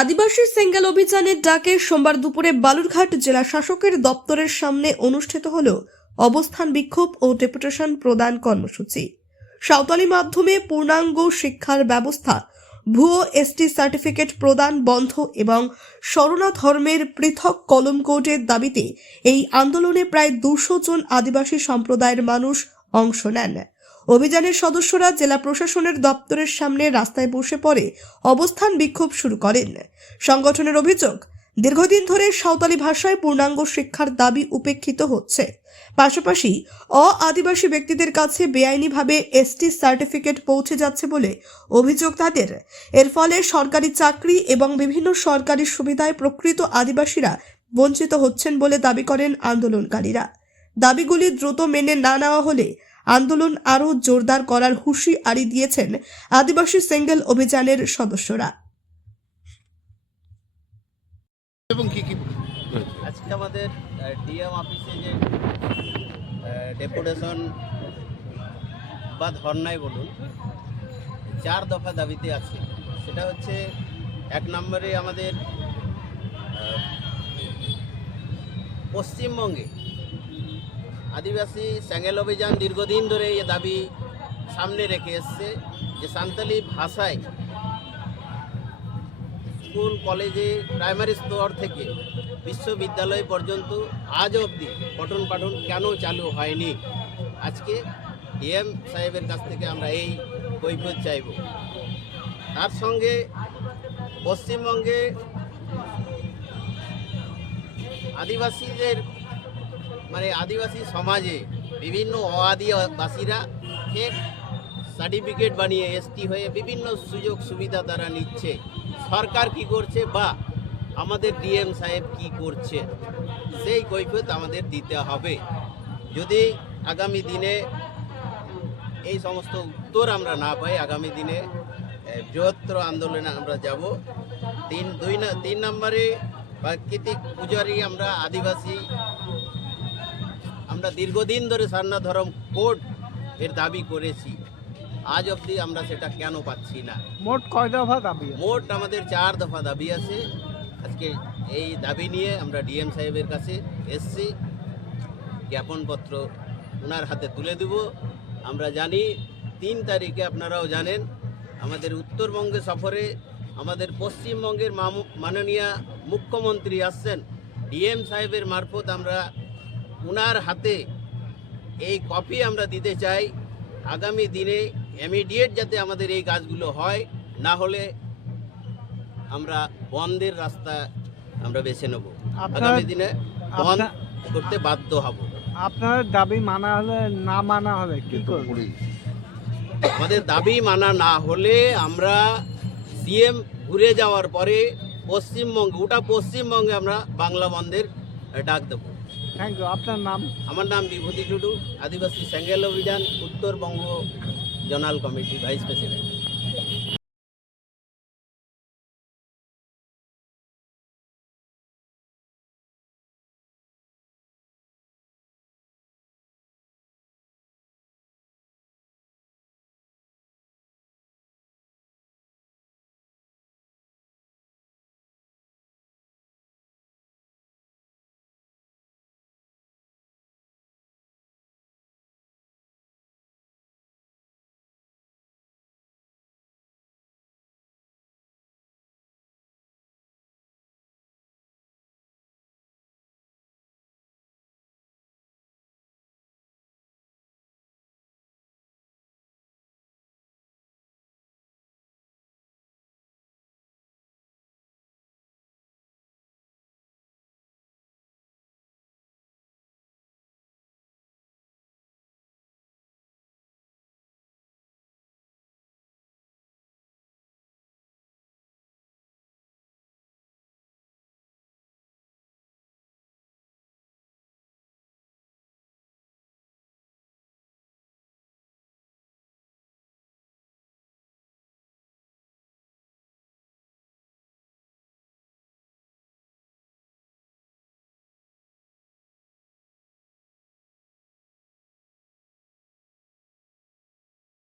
আদিবাসী সেঙ্গেল অভিযানের ডাকে সোমবার দুপুরে বালুরঘাট জেলা শাসকের দপ্তরের সামনে অনুষ্ঠিত হল অবস্থান বিক্ষোভ ও ডেপুটেশন প্রদান কর্মসূচি। সাঁওতালি মাধ্যমে পূর্ণাঙ্গ শিক্ষার ব্যবস্থা, ভুয়ো এসটি সার্টিফিকেট প্রদান বন্ধ এবং শরণা ধর্মের পৃথক কলম কোডের দাবিতে এই আন্দোলনে প্রায় 200 জন আদিবাসী সম্প্রদায়ের মানুষ অংশ নেন। অভিযানের সদস্যরা জেলা প্রশাসনের দপ্তরের সামনে রাস্তায় বসে পড়ে অবস্থান বিক্ষোভ শুরু করেন। সংগঠনের অভিযোগ, দীর্ঘদিন ধরে সাঁওতালি ভাষায় পূর্ণাঙ্গ শিক্ষার দাবি উপেক্ষিত হচ্ছে। পাশাপাশি আদিবাসী ব্যক্তিদের কাছে বেআইনিভাবে এসটি সার্টিফিকেট পৌঁছে যাচ্ছে বলে অভিযোগ তাদের। এর ফলে সরকারি চাকরি এবং বিভিন্ন সরকারি সুবিধায় প্রকৃত আদিবাসীরা বঞ্চিত হচ্ছেন বলে দাবি করেন আন্দোলনকারীরা। দাবিগুলি দ্রুত মেনে না নেওয়া হলে আন্দোলন আরও জোরদার করার হুঁশিয়ারি দিয়েছেন আদিবাসী সেঙ্গেল অভিযানের সদস্যরা। এবং কি কি আজকে আমাদের ডিএম অফিসে যে ডেপুটেশন বা ধর্নায় বলুন 4 দফা দাবিতে আছে। সেটা হচ্ছে 1 নম্বরে আমাদের পশ্চিমবঙ্গে আদিবাসী সেঙ্গেল অভিযান দীর্ঘদিন ধরে এই দাবি সামনে রেখে এসছে যে সাঁওতালি ভাষায় স্কুল, কলেজে, প্রাইমারি স্তর থেকে বিশ্ববিদ্যালয় পর্যন্ত আজ অবধি পঠন পাঠন কেন চালু হয়নি। আজকে ডিএম সাহেবের কাছ থেকে আমরা এই কৈফিয়ত চাইব। তার সঙ্গে পশ্চিমবঙ্গে আদিবাসীদের আদিবাসী সমাজে বিভিন্ন আদিবাসীরা ফেক সার্টিফিকেট বানিয়ে এসটি হয়ে বিভিন্ন সুযোগ সুবিধা তারা নিচ্ছে। সরকার কি করছে বা আমাদের ডিএম সাহেব কি করছে, সেই কৈফিয়ত আমাদের দিতে হবে। যদি আগামী দিনে এই সমস্ত উত্তর আমরা না পাই, আগামী দিনে বৃহত্তর আন্দোলনে আমরা যাব। 3 নম্বরে প্রাকৃতিক পূজারি আমরা আদিবাসী আমরা দীর্ঘদিন ধরে শরণা ধর্ম কোড এর দাবি করেছি, আজ অবধি আমরা সেটা কেন পাচ্ছি না। মোট কয় দফা দাবি? মোট আমাদের 4 দফা দাবি আছে। আজকে এই দাবি নিয়ে আমরা ডিএম সাহেবের কাছে এসছি, জ্ঞাপনপত্র ওনার হাতে তুলে দেব। আমরা জানি 3 তারিখে আপনারাও জানেন আমাদের উত্তরবঙ্গে সফরে আমাদের পশ্চিমবঙ্গের মাননীয় মুখ্যমন্ত্রী আসছেন। ডিএম সাহেবের মারফত আমরা ওনার হাতে এই কপি আমরা দিতে চাই। আগামী দিনে ইমিডিয়েট যাতে আমাদের এই কাজগুলো হয়, না হলে আমরা বন্ধের রাস্তা আমরা বেছে নেব। আগামী দিনে বন্ধ করতে বাধ্য হব। আপনার দাবি মানা হলে না মানা হলে কি করবেন? আমাদের দাবি মানা না হলে আমরা সিএম ঘুরে যাওয়ার পরে পশ্চিমবঙ্গে আমরা বাংলা বন্ধের ডাক দেবো। Thank you. আপনার নাম? আমার নাম Bibhuti Tudu, Adivasi Sengel Abhiyan Uttarbanga zonal committee vice president.